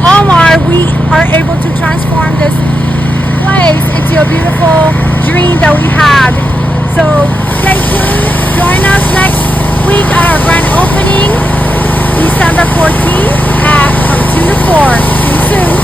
Omar, we are able to transform this place into a beautiful dream that we had. So stay tuned. Join us next week at our grand opening, December 14th from 2 to 4. See you soon.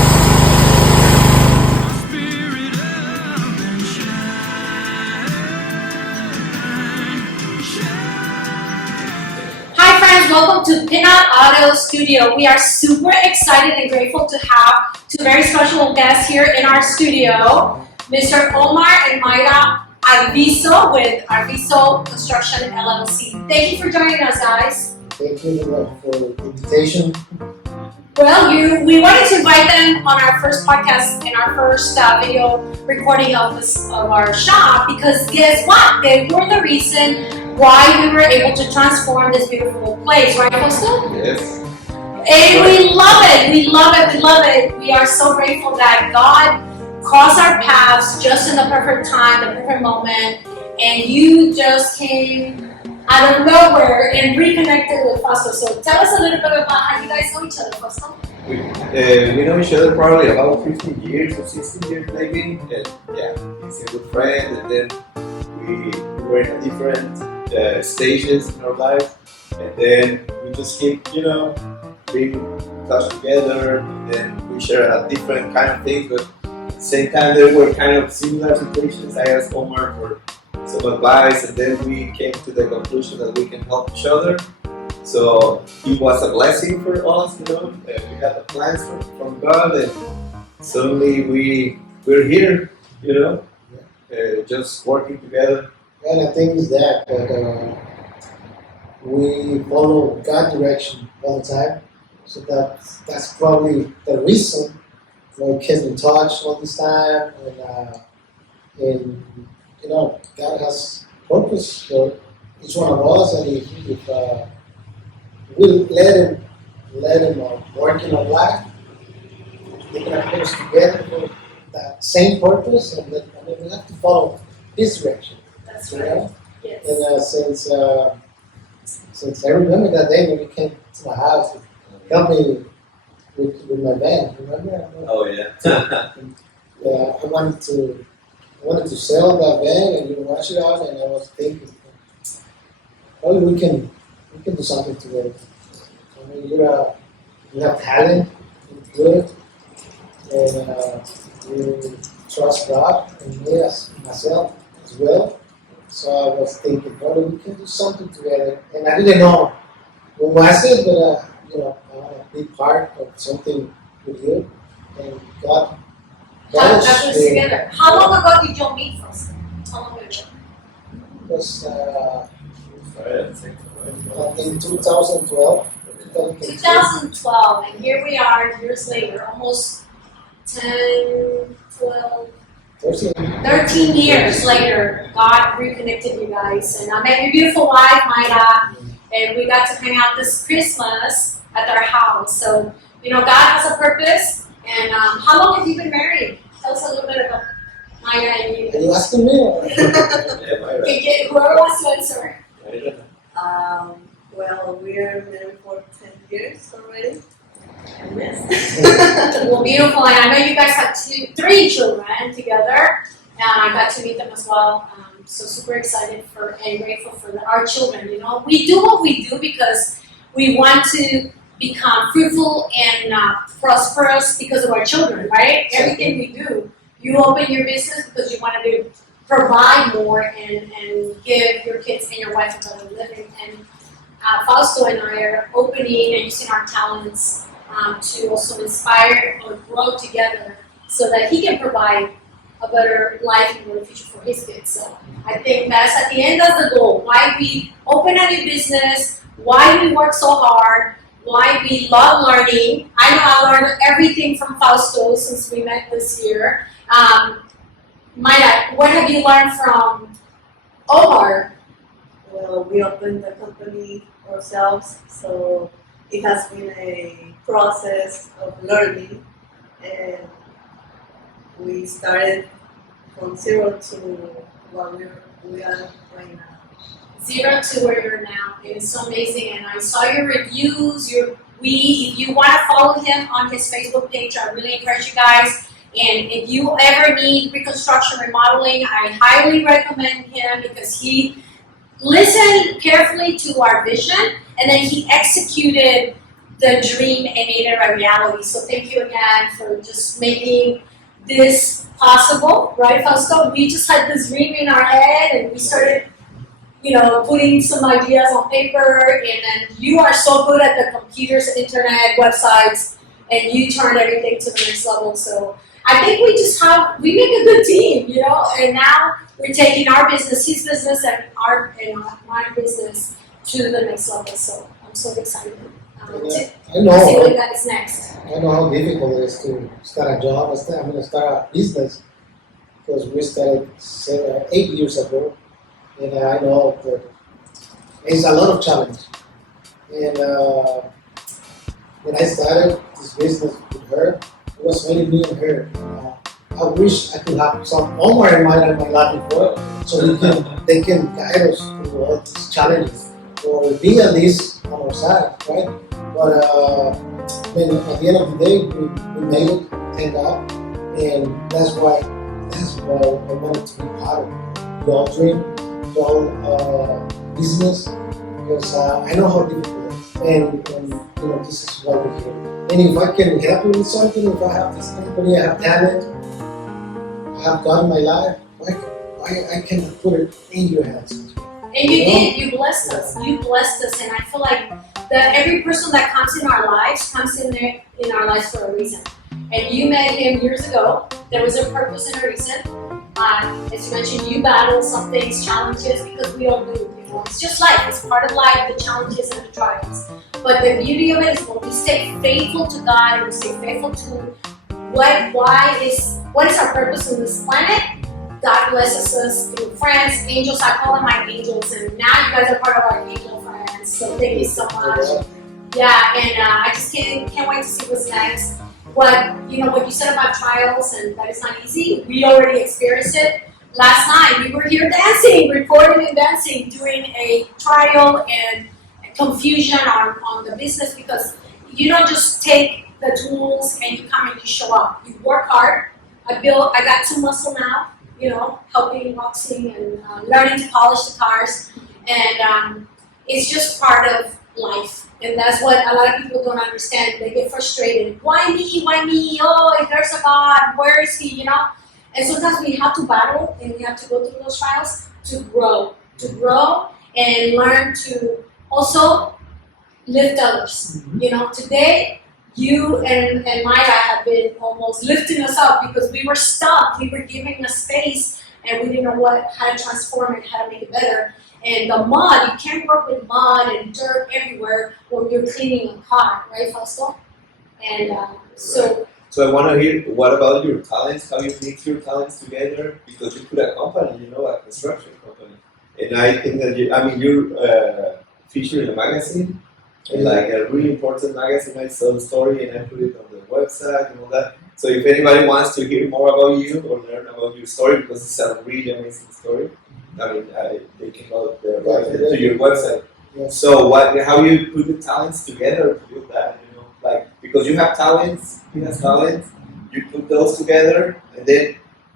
Welcome to Pinot Auto Studio. We are super excited and grateful to have two very special guests here in our studio, Mr. Omar and Mayra Arvizo with Arvizo Construction LLC. Thank you for joining us, guys. Thank you for the invitation. Well, we wanted to invite them on our first podcast and our first video recording of our shop because guess what? They were the reason why we were able to transform this beautiful place, right, Fausto? Yes. And we love it. We love it. We love it. We are so grateful that God crossed our paths just in the perfect time, the perfect moment, and you just came out of nowhere and reconnected with Fausto. So tell us a little bit about how you guys know each other, Fausto. We know each other probably about 15 years or 16 years maybe. And yeah, he's a good friend. And then we were in different stages in our life. And then we just keep, being touched together. And then we share a different kind of things. But at the same time, there were kind of similar situations. I asked Omar for some advice. And then we came to the conclusion that we can help each other. So it was a blessing for us, and we had the plans from God, and suddenly we're here, just working together. And I think is that we follow God's direction all the time. So that's probably the reason why we kept in touch all this time, and God has purpose for each one of us, and if we let him work in our life, they're going to put us together for that same purpose, and then we have to follow his direction. That's right. Yes. And since I remember that day when we came to my house, helped me with my van. Remember? Oh yeah. I wanted to sell that van and wash it out, and I was thinking, we can do something together. I mean, you have talent, you're good, and you trust God and me as myself as well. So I was thinking, we can do something together. And I didn't know what was it, but I want to be part of something with you. And God got us together. How long ago did you meet first? How long ago? It was in 2012. 2012, and here we are years later, almost 10, 12, 13 years later, God reconnected you guys. And I met your beautiful wife, Mayra, and we got to hang out this Christmas at their house. So, God has a purpose. And how long have you been married? Tell us a little bit about Mayra and you. Are you asking me? Whoever wants to answer. Well, we are married for 10 years already. Yes. Well, beautiful. And I know you guys have 3 children together, and I got to meet them as well. So super excited and grateful for our children. We do what we do because we want to become fruitful and prosperous because of our children, right? Everything we do. You open your business because you want to provide more and give your kids and your wife a better living. And Fausto and I are opening and using our talents to also inspire or grow together so that he can provide a better life and a better future for his kids. So I think that's at the end of the goal. Why we open a new business, why we work so hard, why we love learning. I know I learned everything from Fausto since we met this year. Mayra, what have you learned from Omar? Well, we opened the company ourselves, so it has been a process of learning, and we started from 0 to what we are right now. 0 to where you're now. It is so amazing, and I saw your reviews. You're If you want to follow him on his Facebook page, I really encourage you guys. And if you ever need reconstruction remodeling, I highly recommend him because he listened carefully to our vision and then he executed the dream and made it a reality. So thank you again for just making this possible, right, Fausto? We just had this dream in our head and we started, putting some ideas on paper, and then you are so good at the computers, internet, websites, and you turn everything to the next level. So I think we make a good team, and now we're taking our business, his business, and my business to the next level. So I'm so excited to see what that is next. I know how difficult it is to start a job. I'm going to start a business because we started 8 years ago, and I know that it's a lot of challenge. And when I started this business with her, it was only me and her. I wish I could have some more in my life before, so they can guide us through all these challenges, or be at least on our side, right? But at the end of the day, we made it, thank God, and that's why I wanted to be part of your dream, your business, because I know how difficult it is, and this is why we're here. And if I can help you with something, if I have this company, I have talent, I have God in my life, why I cannot put it in your hands? And you did. You blessed us. You blessed us, and I feel like that every person that comes in our lives comes in our lives for a reason. And you met him years ago. There was a purpose and a reason. As you mentioned, you battled some things, challenges, because we all do. It's just life. It's part of life, the challenges and the trials. But the beauty of it is when we stay faithful to God and we stay faithful to what is our purpose on this planet. God blesses us through friends, angels. I call them my angels, and now you guys are part of our angel friends. So thank you so much. Yeah, and I just can't wait to see what's next. What you said about trials, and that is not easy. We already experienced it. Last night we were here dancing, recording and dancing, doing a trial and confusion on the business, because you don't just take the tools and you come and you show up. You work hard. I got 2 muscle now, helping boxing and learning to polish the cars. And it's just part of life. And that's what a lot of people don't understand. They get frustrated. Why me? Why me? Oh, if there's a God, where is he? And sometimes we have to battle and we have to go through those trials to grow and learn to also lift others. Today, you and Maya have been almost lifting us up because we were stuck. We were giving us space and we didn't know how to transform it, how to make it better. And the mud, you can't work with mud and dirt everywhere when you're cleaning a car, right, Fausto? And so I want to hear, what about your talents? How you mix your talents together? Because you put a company, a construction company. And I think that you're featured in a magazine, like a really important magazine. I saw the story and I put it on the website and all that. So if anybody wants to hear more about you or learn about your story, because it's a really amazing story, they can go right to your website. Yes. So how you put the talents together to do that? Because you have talents, he has talents, you put those together, and then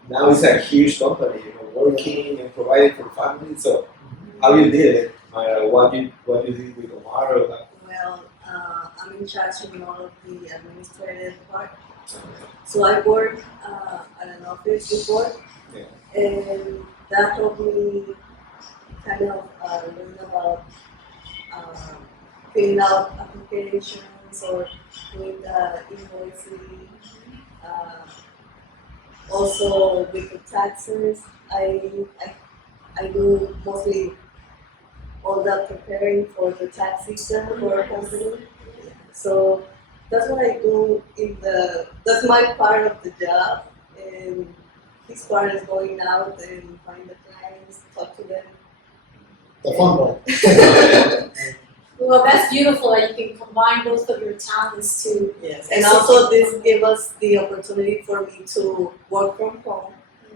now it's a huge company, working and providing for families. So how you did it, what you did with Omar? Well, I'm in charge of all of the administrative part. So I work at an office before, and that helped me kind of learn about filling out applications or doing the invoicing. Also with the taxes, I do mostly all that preparing for the tax season for a company. So that's what I do that's my part of the job, and his part is going out and find the clients, talk to them. The fun part. well, that's beautiful that you can combine both of your talents too. Yes, and also this gave us the opportunity for me to work from home,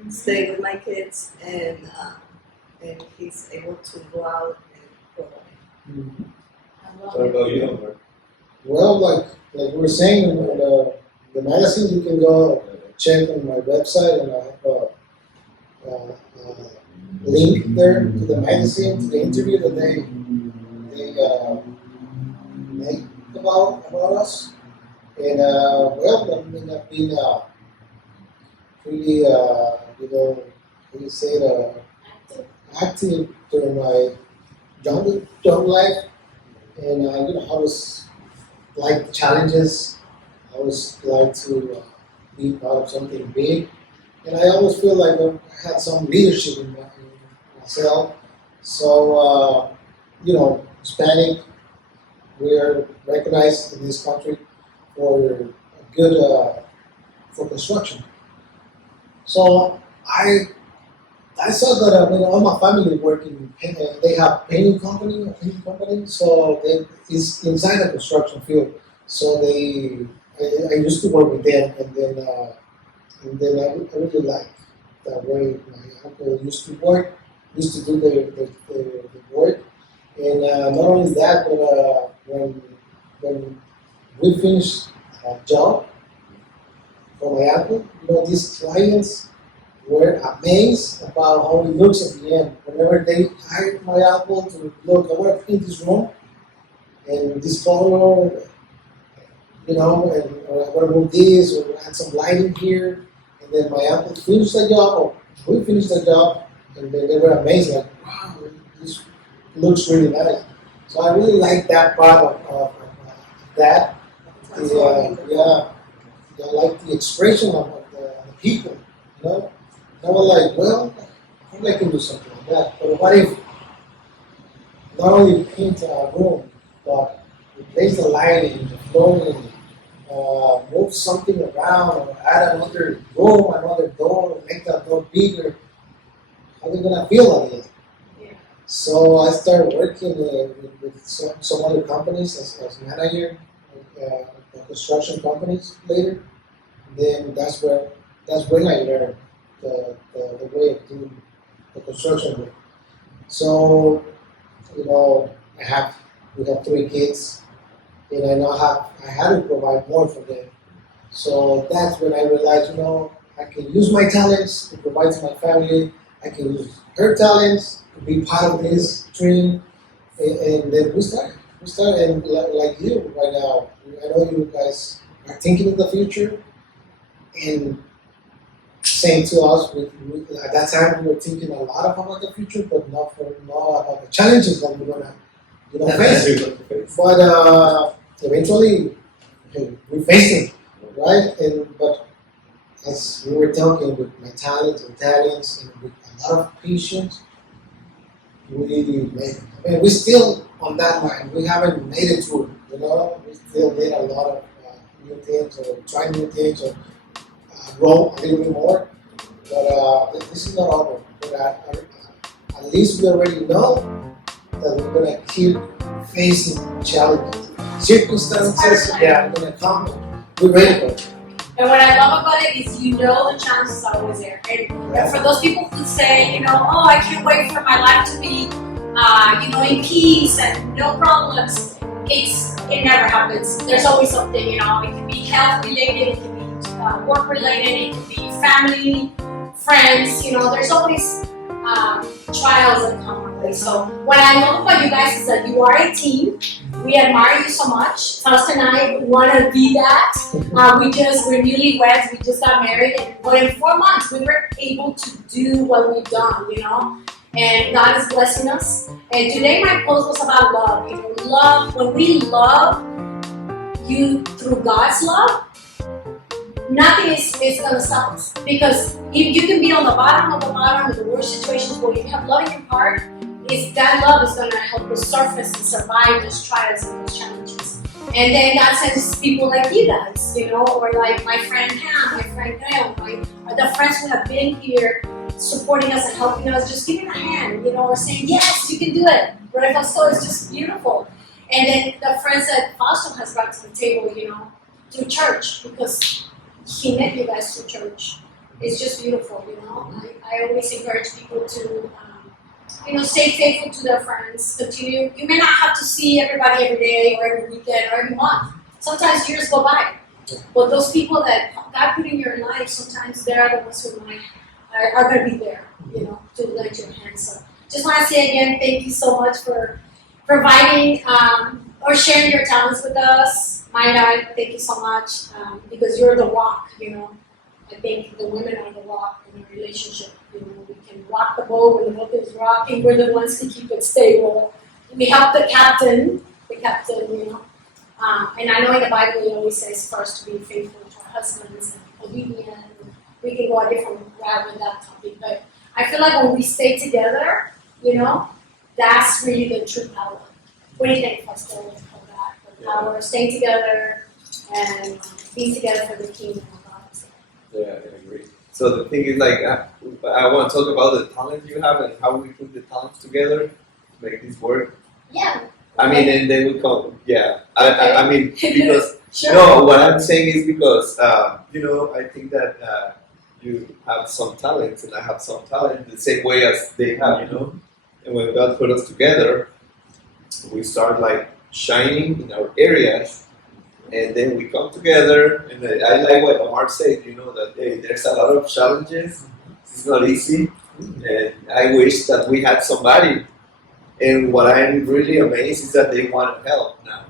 stay with my kids, and he's able to go out and provide. What about you, Omar? Well, like we were saying in the magazine, you can go check on my website, and I have a link there to the magazine, to the interview that they make about us. And well, I mean, I've been pretty, how do you say it, active during my young life, and I was like challenges. I always like to be part of something big, and I always feel like I had some leadership in myself. So, Hispanic, we are recognized in this country for a good for construction. So I saw that all my family work in they have painting company, so it's inside the construction field. So I used to work with them, and then I really like that way my uncle used to work, used to do the work, and not only that, but when we finished a job for my uncle, these clients were amazed about how it looks at the end. Whenever they hired my uncle to look, I want to paint this room and this color, and I want to move this or add some lighting here. And then my uncle finished the job, or we finished the job, and then they were amazed, like, wow, this looks really nice. So I really like that part of that. Yeah, I like the expression of the people, you know. And I was like, well, I think I can do something like that. But what if not only paint a room, but replace the lighting, the flooring, move something around, or add another room, another door, make that door bigger? How are they gonna feel at the end? Yeah. So I started working with some other companies as manager, construction companies later. Then that's when I learned the way of doing the construction work. So, we have 3 kids, and I had to provide more for them. So that's when I realized, I can use my talents to provide to my family. I can use her talents to be part of this dream, and then we started. And like you right now, I know you guys are thinking of the future, and same to us. At that time, we were thinking a lot about the future, but not about the challenges that we're gonna, face. But eventually, we faced it, right? But as we were talking with my talents and with a lot of patience, we're still on that line. We haven't made it through, We still made a lot of new things, or try new things, or grow a little bit more. But this is not over. But at least we already know that we're gonna keep facing challenges, circumstances. Yeah, we're gonna come. We're ready for it. And what I love about it is the chances are always there. And for those people who say, oh, I can't wait for my life to be, in peace and no problems, it never happens. There's always something, it can be health related, it can be work related, it can be family, friends, there's always trials that come our way. So what I love about you guys is that you are a team. We admire you so much. Faust and I want to be that. We're newlyweds. We just got married, but in 4 months we were able to do what we've done, And God is blessing us. And today my post was about love. Love. When we love you through God's love, nothing is gonna stop us. Because if you can be on the bottom of the worst situations, but if you have love in your heart, that love is gonna help us surface and survive those trials and those challenges. And then God sends people like you guys, or like my friend Pam, my friend Gail, the friends who have been here supporting us and helping us, just giving a hand, or saying, yes, you can do it. Brother Fausto is just beautiful. And then the friends that Fausto has brought to the table, through church, because he met you guys through church. It's just beautiful, I always encourage people to stay faithful to their friends. Continue. You may not have to see everybody every day or every weekend or every month, sometimes years go by. But those people that God put in your life, sometimes they're the ones who are going to be there, to lend your hand. So just want to say again, thank you so much for providing or sharing your talents with us. Mayra, thank you so much because you're the rock, I think the women are the rock in a relationship. We can rock the boat when the boat is rocking. We're the ones to keep it stable. We help the captain, and I know in the Bible it always says for us to be faithful to our husbands and obedient. And we can go a different route with that topic. But I feel like when we stay together, that's really the true power. What do you think, Pastor, of that? The power of staying together and being together for the kingdom of God. Yeah, I agree. So the thing is, like, I want to talk about the talent you have and how we put the talents together to make this work. Yeah. I mean, and then we come, yeah. I mean, because, Sure. no, what I'm saying is because, I think that you have some talents and I have some talent the same way as they have, And when God put us together, we start like shining in our areas. And then we come together, and I like what Omar said, that hey, there's a lot of challenges. It's not easy, and I wish that we had somebody. And what I'm really amazed is that they want to help now,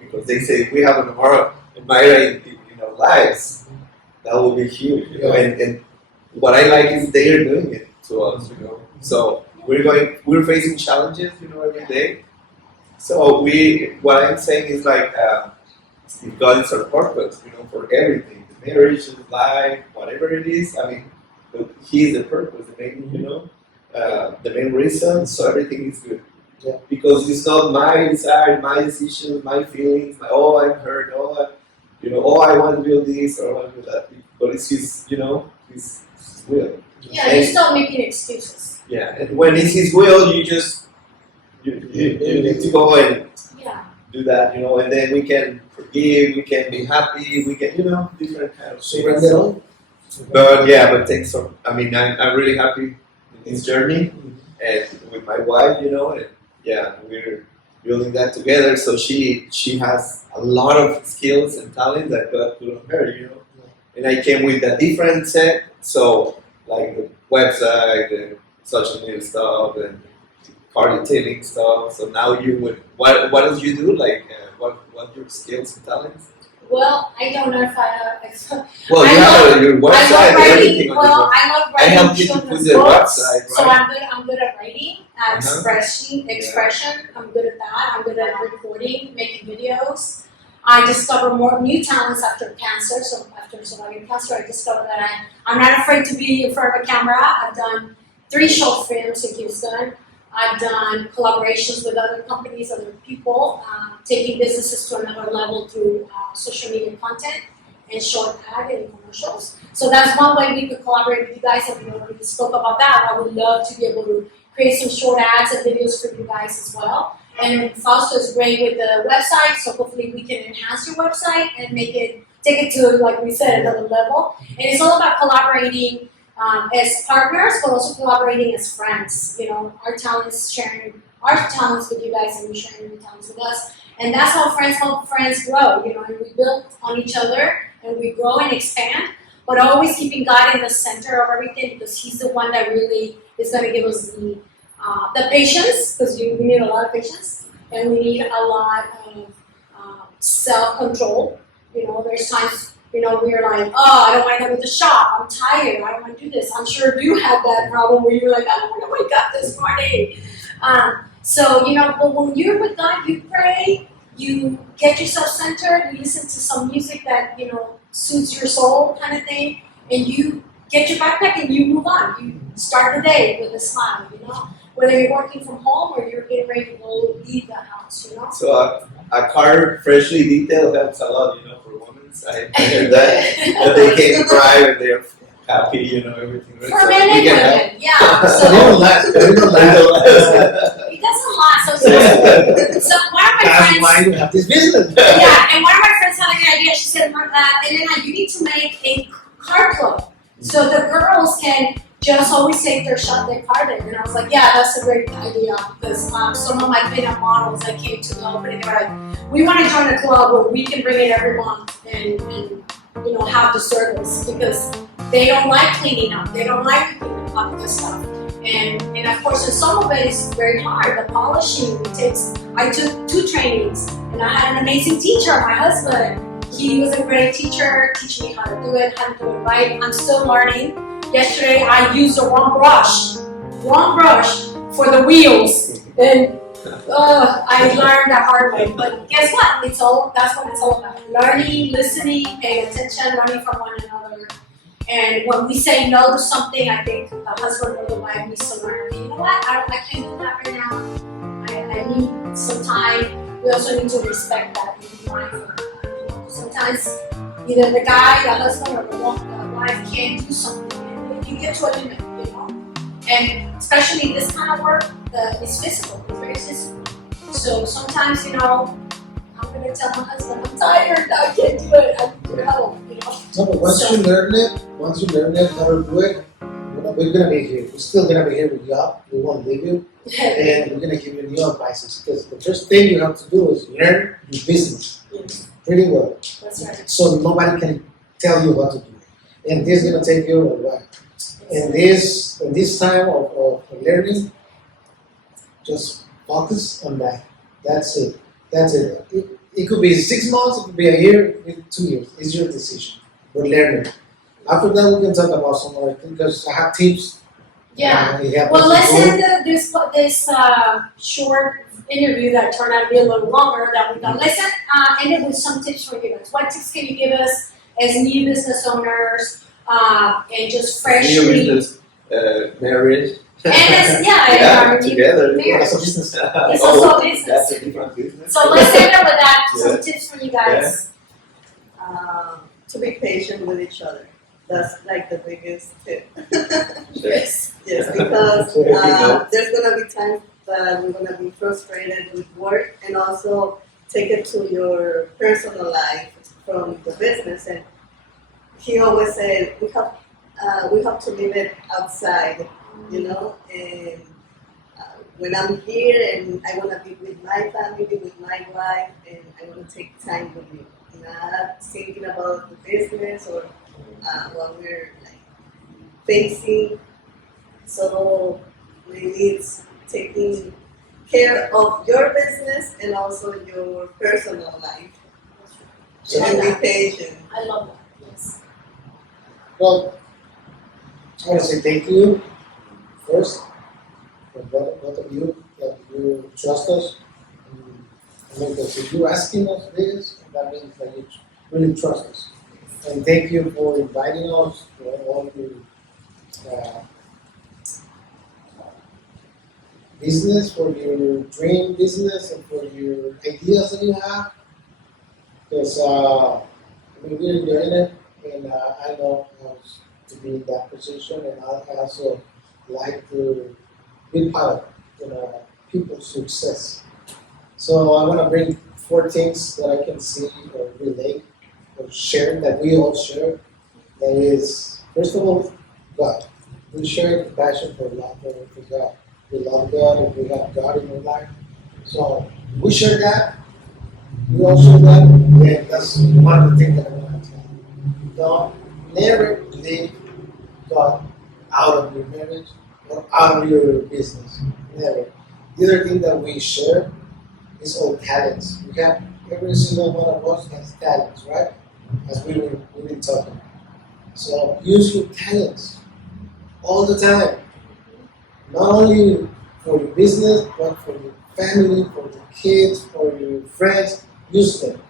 because they say we have an Omar and Mayra in our lives. That would be huge, And what I like is they are doing it to us, So we're facing challenges, every day. So what I'm saying is like. God is our purpose, for everything. The marriage, the life, whatever it is. I mean, He is the purpose, the main reason. So everything is good. Yeah. Because it's not my desire, my decisions, my feelings. I'm hurt. I want to do this or I want to do that. But it's His, His will. Yeah, you're still making excuses. Yeah, and when it's His will, you just you need to go and do that, and then we can forgive, we can be happy, we can, different kind of things. But thanks for, I'm really happy in this journey and with my wife, and we're building that together. So she has a lot of skills and talent that God put on her, And I came with a different set, so like the website, the social media stuff, and car detailing stuff. So now what do you do? Like, what your skills and talents? Well, I don't know if I have. Well, you have your website and everything on Well, I love I writing helped you to put children's the books. website, right? So I'm good at writing, at expression. I'm good at that. I'm good at recording, making videos. I discover more new talents after cancer. So after surviving cancer, I discovered that I'm not afraid to be in front of a camera. I've done 3 short films in Houston. I've done collaborations with other companies, other people, taking businesses to another level through social media content and short ad and commercials. So that's one way we could collaborate with you guys, and we already spoke about that. I would love to be able to create some short ads and videos for you guys as well. And Fausto is great with the website, so hopefully we can enhance your website and take it to, like we said, another level. And it's all about collaborating as partners, but also collaborating as friends. Our talents, sharing our talents with you guys, and you sharing your talents with us. And that's how friends help friends grow. And we build on each other, and we grow and expand. But always keeping God in the center of everything, because He's the one that really is going to give us the patience, because we need a lot of patience, and we need a lot of self-control. There's times. We're like, oh, I don't want to go to the shop. I'm tired. I don't want to do this. I'm sure you had that problem where you were like, I don't want to wake up this morning. But when you're with God, you pray, you get yourself centered, you listen to some music that, suits your soul kind of thing, and you get your backpack and you move on. You start the day with a smile, whether you're working from home or you're getting ready to go leave the house, So a car freshly detailed helps a lot, for women. I heard that they can drive and they're happy, everything. Right? For men and women, yeah. So They don't last. it doesn't last. So one of my That's friends. why we have this business. Yeah, and one of my friends had a good idea. She said, Elena, you need to make a car club. So the girls can just always take their shot, their card in. And I was like, yeah, that's a great idea because some of my pinup models that came to the opening, they were like, we want to join a club where we can bring it every month and have the service because they don't like cleaning up, they don't like cleaning up this stuff. And of course, and some of it is very hard. The polishing takes. I took 2 trainings, and I had an amazing teacher. My husband, he was a great teacher, teaching me how to do it right. I'm still learning. Yesterday, I used the wrong brush for the wheels, and I learned the hard way. But guess what? That's what it's all about: learning, listening, paying attention, learning from one another. And when we say no to something, I think the husband or the wife needs to learn, you know what, I can't do that right now. I need some time. We also need to respect that and be mindful of that. Sometimes either the guy, the husband, or the wife can't do something. And you get to a limit, And especially this kind of work, it's physical. It's very physical. So sometimes, I'm going to tell my husband, I'm tired, I can't do it, I need your help, No, but once you learn it, how to do it, we're gonna be here. We're still gonna be here with you. We won't leave you, and we're gonna give you new advices. Because the first thing you have to do is learn your business pretty well. That's right. So nobody can tell you what to do, and this is gonna take you a while. And this time of learning, just focus on that. That's it. It could be 6 months, it could be a year, it could be 2 years. It's your decision. But learn it. After that, we can talk about some more things because I have tips. Yeah. Well, let's end this short interview that turned out to be a little longer that we've done. Let's end it with some tips for you guys. What tips can you give us as new business owners and just freshly? New business, marriage. And as, together. marriage. It's a business. It's also a business. That's a different business. So let's end up with that. Some tips for you guys. To be patient with each other. That's like the biggest tip. Yes. Yes, because there's gonna be times that we're gonna be frustrated with work, and also take it to your personal life from the business. And he always said we have to leave it outside, And when I'm here and I wanna be with my family, with my wife, and I wanna take time with you, not thinking about the business or what we're facing. So maybe it's taking care of your business and also your personal life. And be patient. I love that. Yes. Well, I want to say thank you first for both of you that you trust us. Because if you're asking us this, that means that you really trust us. And thank you for inviting us for all your business, for your dream business, and for your ideas that you have. Because we're enjoying it, and I know how to be in that position, and I also like to be part of people's success. So I want to bring 4 things that I can see or relate or share, that we all share. That is, first of all, God. We share the passion for God. We love God, and we have God in our life. So we share that. We all share that. And that's one of the things that I want to tell you. Don't never leave God out of your marriage or out of your business. Never. The other thing that we share is our talents. We have every single one of us has talents, right? As we've been talking. So use your talents all the time. Not only for your business, but for your family, for your kids, for your friends. Use them.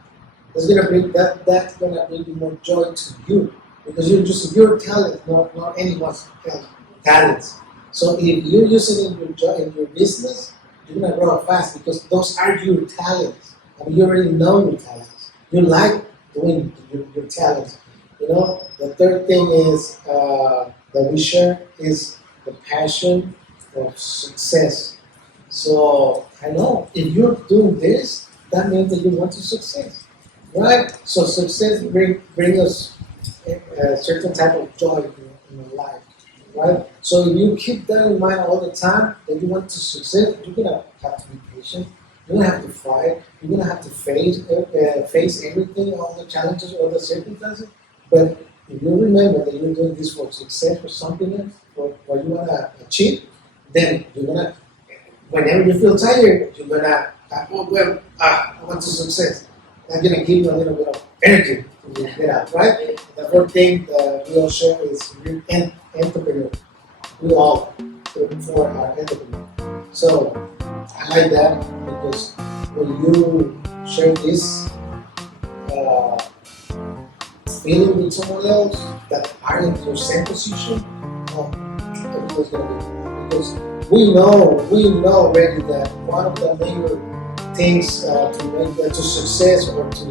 That's gonna bring you more joy to you because you're just your talent, not anyone's talents. So if you're using it in your business, you're gonna grow fast because those are your talents. I mean, you already know your talents. You like doing your talents. The third thing is that we share is the passion of success. So I know if you're doing this, that means that you want to success, right? So success bring us a certain type of joy in our life. right? So if you keep that in mind all the time, that you want to succeed, you're gonna have to be patient. You're gonna have to fight. You're gonna have to face everything, all the challenges, all the circumstances. But if you remember that you're doing this for success, for something else, for what you wanna achieve, then you're gonna. Whenever you feel tired, you're gonna. I want to success. I'm gonna give you a little bit of energy to get out, right? The fourth thing that we all share is we're entrepreneur. We all for our entrepreneur. So I like that because when you share this uh, feeling with someone else that are in your same position, oh, everything's gonna be good. Because we know already that one of the major things to make that to success or to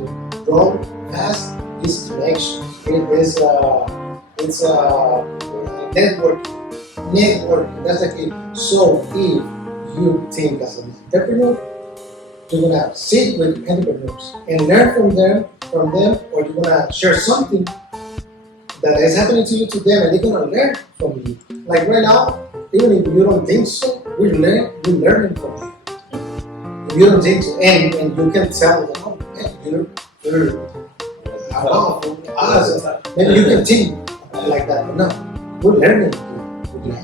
grow fast is connection. It's network. That's the key. So if you think as an entrepreneur, you're gonna sit with entrepreneurs and learn from them, or you're gonna share something that is happening to you to them, and they're gonna learn from you. Like right now, even if you don't think so, we're learning from you. If you don't think so, and you can tell them, oh, man, you're maybe you can think like that, but no, we're learning with you.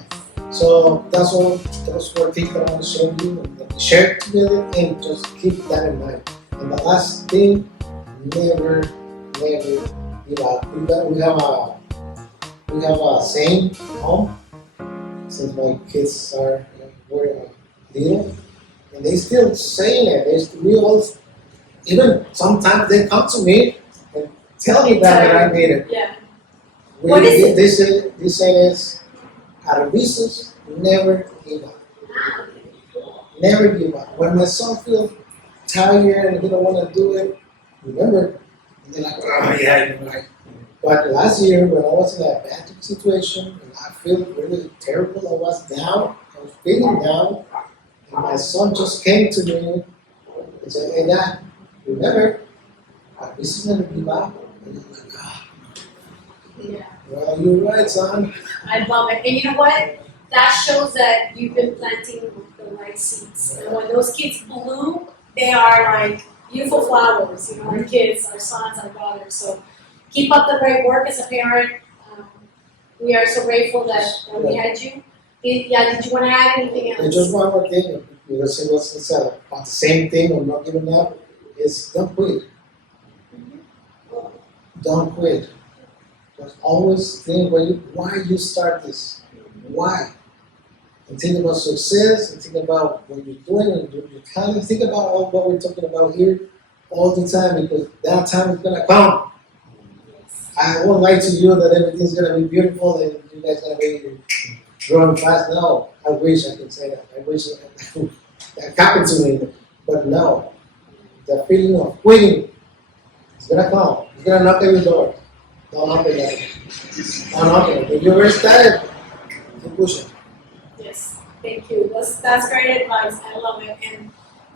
So that's all. Those four things that I want to share with you, and that we share together, and just keep that in mind. And the last thing, never give up. We have a saying at home since my kids were little, and they still saying it. We all, even sometimes they come to me and tell me that I made it. Yeah. What is it? This saying is, out of business, never give up. Never give up. When my son feels tired and he don't want to do it, remember, and they're like, oh yeah, you're right. But last year, when I was in a bad situation and I feel really terrible, I was down, I was feeling down, and my son just came to me and said, hey Dad, remember, our business never give up. And I'm like, Yeah. well, you're right, son. I love it. And you know what? That shows that you've been planting the right seeds. And when those kids bloom, they are like beautiful flowers. You know, our kids, our sons, our daughters. So keep up the great work as a parent. We are so grateful that we had you. Did you want to add anything else? And just one more thing, because it was about the same thing or not giving up, is don't quit. Don't quit. Just always think why you start this. Why? And think about success, and think about what you're doing, and your talent. Think about all what we're talking about here all the time, because that time is gonna come. I won't lie to you that everything's gonna be beautiful and you guys gonna be growing fast. No, I wish I could say that. I wish that happened to me, but no. The feeling of quitting is gonna come. It's gonna knock at your door. Don't knock it at it. Don't knock it. If you already started, keep pushing. Yes, thank you. That's great advice. I love it. And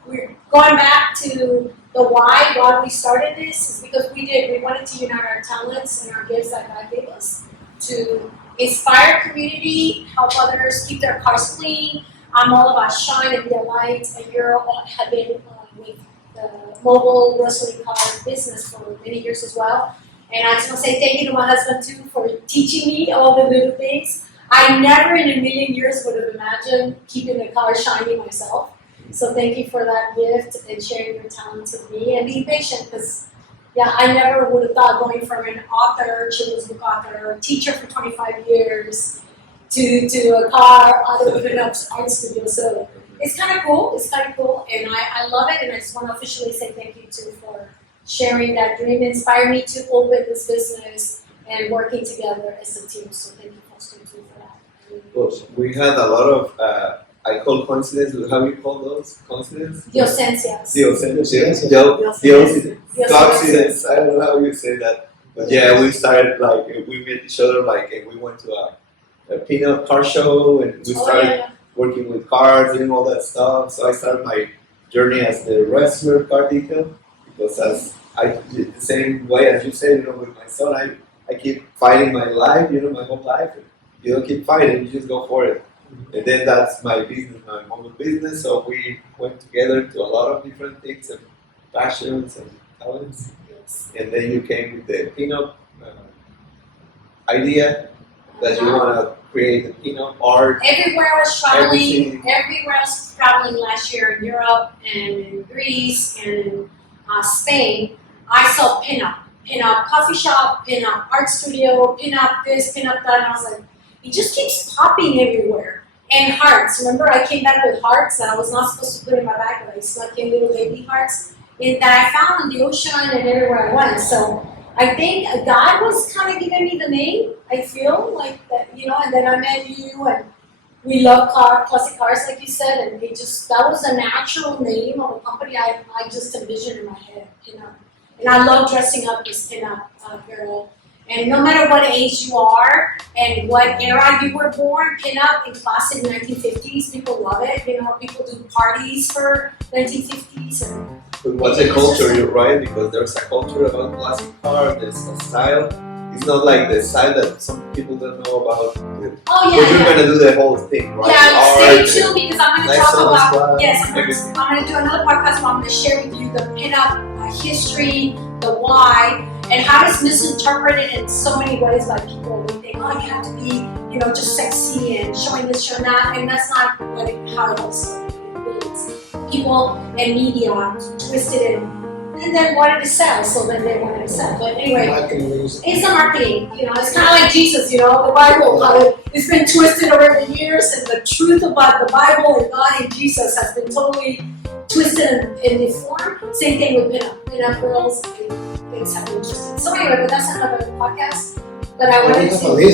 we're going back to the why we started this is because we wanted to unite our talents and our gifts that God gave us to inspire community, help others keep their cars clean. I'm all about shine and be a light, and you're all have been with the mobile grocery car business for many years as well. And I just want to say thank you to my husband too for teaching me all the little things. I never in a million years would have imagined keeping the car shiny myself. So thank you for that gift and sharing your talents with me, and being patient because, yeah, I never would have thought going from an author, children's book author, teacher for 25 years to a car, opening up art studio. So it's kind of cool. And I love it. And I just want to officially say thank you too for sharing that dream, inspire me to open this business and working together as a team. So thank you folks too for that. Well, we had a lot of, I call coincidences, how do you call those? Coincidences? Diocencias. Coincidence. I don't know how you say that. But yeah, we started we met each other and we went to a peanut car show and we started working with cars, doing all that stuff. So I started my journey as the wrestler car decal because as I did the same way as you said, with my son, I keep fighting my life, my whole life. You don't keep fighting, you just go for it. And then that's my business, my mom's business. So we went together to a lot of different things and passions and talents. Yes. And then you came with the pinup idea that you want to create the pinup art. Everywhere I was traveling, Everything. everywhere I was traveling last year in Europe and in Greece and in Spain, I saw pinup coffee shop, pinup art studio, pinup this, pinup that, and I was like, it just keeps popping everywhere. And hearts. Remember, I came back with hearts that I was not supposed to put in my bag, but I snuck in little baby hearts that I found in the ocean and everywhere I went. So I think God was kind of giving me the name. I feel like that, and then I met you, and we love classic cars, like you said, and that was a natural name of a company I just envisioned in my head, And I love dressing up as pinup girl. And no matter what age you are and what era you were born, pinup in classic 1950s, people love it. People do parties for 1950s. But what's a culture, you're right, because there's a culture about classic car, there's a style. It's not like the style that some people don't know about. Oh, yeah. But you're going to do the whole thing, right? Yeah, stay tuned because I'm going to talk about, everything. I'm going to do another podcast where I'm going to share with you the pinup history, the why, and how it's misinterpreted in so many ways by people. They think, oh, you have to be, just sexy and showing this, showing that, and that's not how it looks. People and media twisted it and then wanted to sell, so then they wanted to sell. But anyway, it's a marketing, it's kind of like Jesus, the Bible, how it's been twisted over the years, and the truth about the Bible and God and Jesus has been totally twisted and deformed. Same thing with pinup girls, and things have been twisted. So anyway, but that's another podcast. But I wanted to. We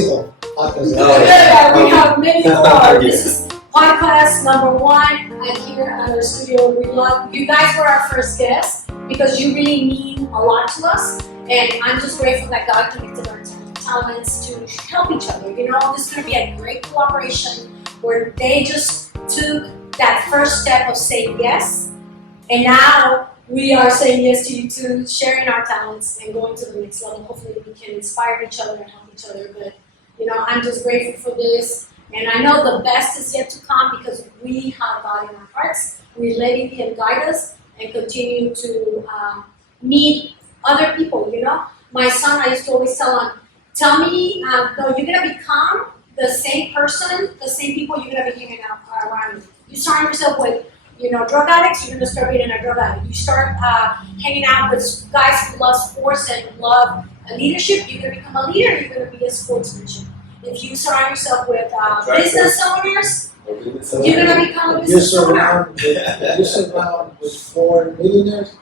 have many more. This is podcast number 1 here at our studio. We love you guys. Were our first guests because you really mean a lot to us, and I'm just grateful that God connected our talents to help each other. This is going to be a great collaboration where they just took that first step of saying yes, and now we are saying yes to you too, sharing our talents and going to the next level. Hopefully we can inspire each other and help each other. But I'm just grateful for this. And I know the best is yet to come because we have God in our hearts. We're letting Him guide us and continue to meet other people, My son, I used to always tell me, no, you're going to become the same person, the same people you're going to be hanging out around. You surround yourself with, drug addicts, you're going to start being a drug addict. You start hanging out with guys who love sports and love leadership, you're going to become a leader, you're going to be a sportsman. If you surround yourself with business owners, you're going to become a business owner. You surround with 4 millionaires,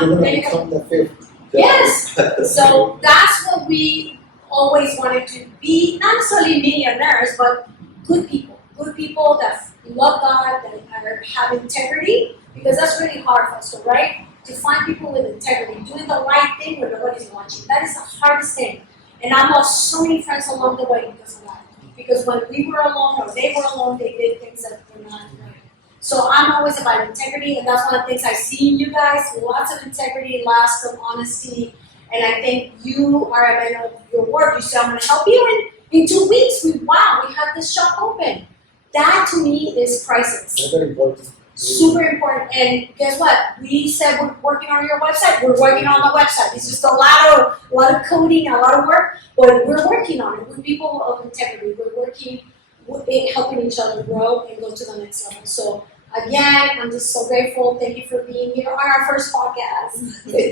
you're going to become the 5th. Yes. So that's what we always wanted to be, not necessarily millionaires, but good people that love God, that have integrity, because that's really hard for us, right? To find people with integrity, doing the right thing when nobody's watching. That is the hardest thing. And I lost so many friends along the way because of that. Because when we were alone or they were alone, they did things that were not right. So I'm always about integrity, and that's one of the things I see in you guys, lots of integrity, lots of honesty, and I think you are a man of your word. You say, I'm going to help you, and in 2 weeks, we have this shop open. That to me is priceless. Very important. Super important. And guess what? We said we're working on your website. We're working on the website. It's just a lot of coding, a lot of work, but we're working on it. We're people of integrity. We're working with helping each other grow and go to the next level. So again, I'm just so grateful. Thank you for being here on our first podcast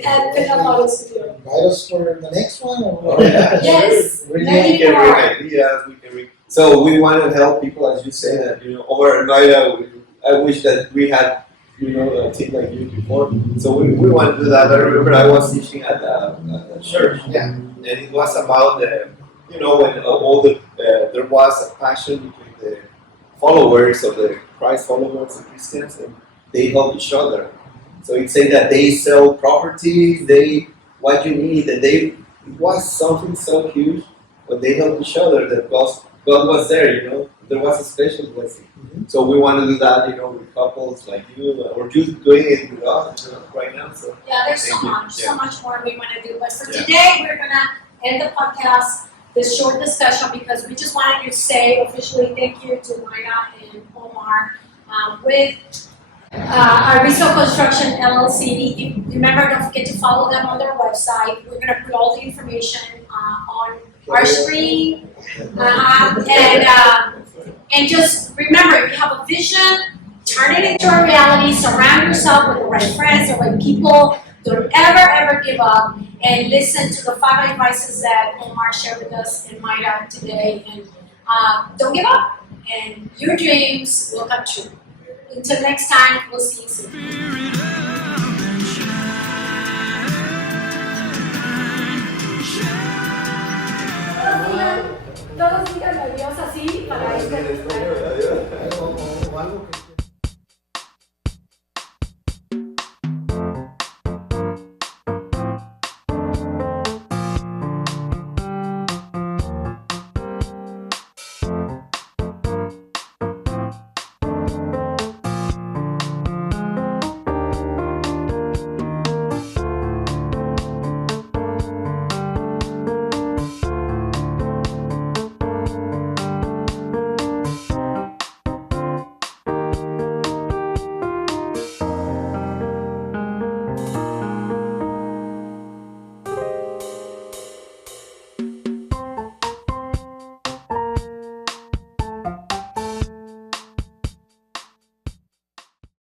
at Pinup Auto Studio. Invite us for the next one? Or Yes. We can bring ideas. So we want to help people, as you say, that over in Maya, I wish that we had a team like you before. So we want to do that. I remember I was teaching at a church, and it was about when all there was a passion between the followers of the Christ followers and Christians, and they help each other. So it say that they sell properties, what you need, and it was something so huge when they help each other that God was there, there was a special blessing. Mm-hmm. So we want to do that, with couples like you, or just doing it with us right now. So yeah, there's so much more we want to do. But for today, we're going to end the podcast. this short discussion because we just wanted to say officially thank you to Mayra and Omar with Ariso Construction LLC. Remember, don't forget to follow them on their website. We're going to put all the information on our screen. And just remember, if you have a vision, turn it into a reality. Surround yourself with the right friends, the right people. Don't ever give up. And listen to the 5 advices that Omar shared with us and Mayra today. And don't give up. And your dreams will come true. Until next time, we'll see you soon.